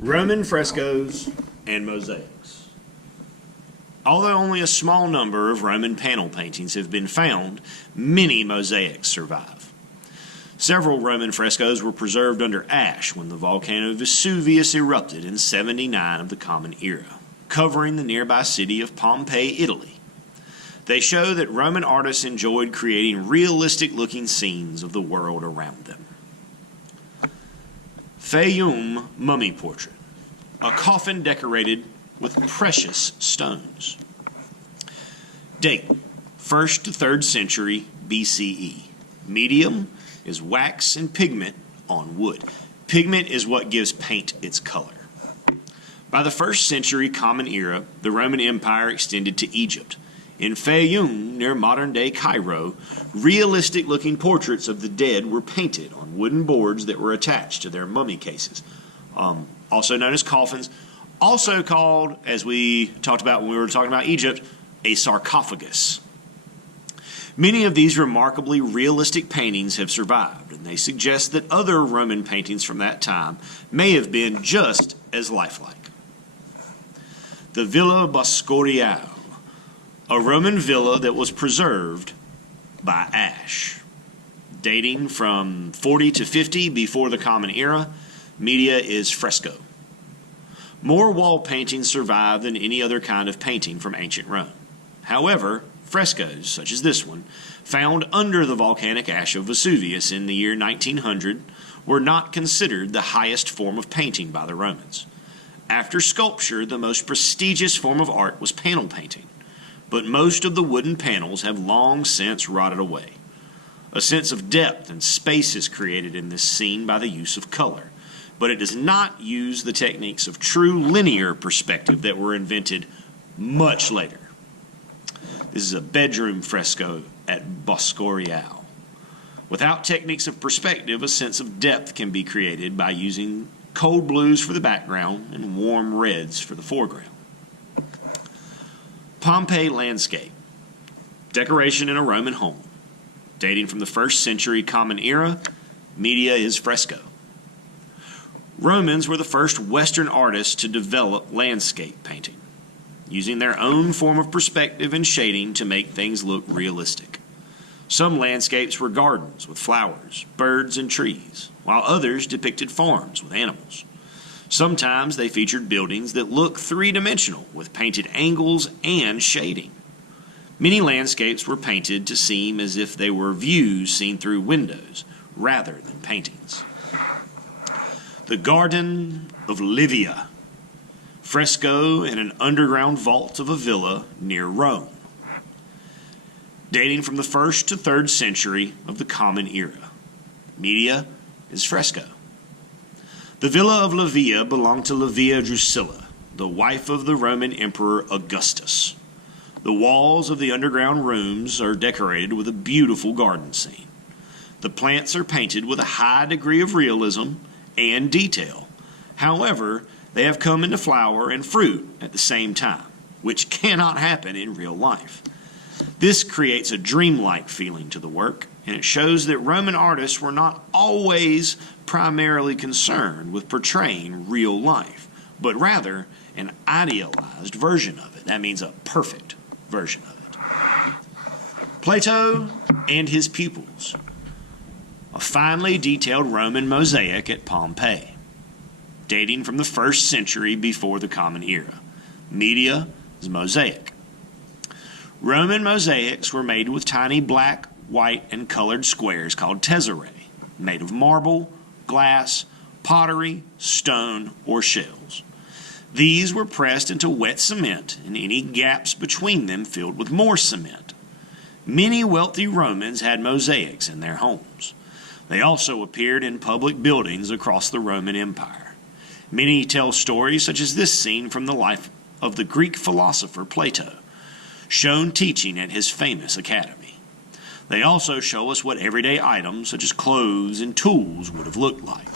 Roman frescoes and mosaics. Although only a small number of Roman panel paintings have been found, many mosaics survive. Several Roman frescoes were preserved under ash when the volcano Vesuvius erupted in 79 of the Common Era, covering the nearby city of Pompeii, Italy. They show that Roman artists enjoyed creating realistic-looking scenes of the world around them. Fayum mummy portrait, a coffin decorated with precious stones. Date, 1st to 3rd century BCE. Medium is wax and pigment on wood. Pigment is what gives paint its color. By the 1st century Common Era, the Roman Empire extended to Egypt. In Fayum, near modern-day Cairo, realistic-looking portraits of the dead were painted on wooden boards that were attached to their mummy cases, also known as coffins, also called, as we talked about when we were talking about Egypt, a sarcophagus. Many of these remarkably realistic paintings have survived, and they suggest that other Roman paintings from that time may have been just as lifelike. The Villa Correale, a Roman villa that was preserved by ash. Dating from 40 to 50 before the Common Era, media is fresco. More wall paintings survive than any other kind of painting from ancient Rome. However, frescoes, such as this one, found under the volcanic ash of Vesuvius in the year 1900, were not considered the highest form of painting by the Romans. After sculpture, the most prestigious form of art was panel painting, but most of the wooden panels have long since rotted away. A sense of depth and space is created in this scene by the use of color, but it does not use the techniques of true linear perspective that were invented much later. This is a bedroom fresco at Correale. Without techniques of perspective, a sense of depth can be created by using cold blues for the background and warm reds for the foreground. Pompeii landscape, decoration in a Roman home. Dating from the 1st century Common Era, media is fresco. Romans were the first Western artists to develop landscape painting, using their own form of perspective and shading to make things look realistic. Some landscapes were gardens with flowers, birds, and trees, while others depicted farms with animals. Sometimes they featured buildings that look three-dimensional with painted angles and shading. Many landscapes were painted to seem as if they were views seen through windows rather than paintings. The Garden of Livia, fresco in an underground vault of a villa near Rome. Dating from the 1st to 3rd century of the Common Era. Media is fresco. The Villa of Livia belonged to Livia Drusilla, the wife of the Roman Emperor Augustus. The walls of the underground rooms are decorated with a beautiful garden scene. The plants are painted with a high degree of realism and detail. However, they have come into flower and fruit at the same time, which cannot happen in real life. This creates a dreamlike feeling to the work, and it shows that Roman artists were not always primarily concerned with portraying real life, but rather an idealized version of it. That means a perfect version of it. Plato and his pupils. A finely detailed Roman mosaic at Pompeii, dating from the 1st century before the Common Era. Media is mosaic. Roman mosaics were made with tiny black, white, and colored squares called tesserae, made of marble, glass, pottery, stone, or shells. These were pressed into wet cement and any gaps between them filled with more cement. Many wealthy Romans had mosaics in their homes. They also appeared in public buildings across the Roman Empire. Many tell stories such as this scene from the life of the Greek philosopher Plato, shown teaching at his famous academy. They also show us what everyday items such as clothes and tools would have looked like.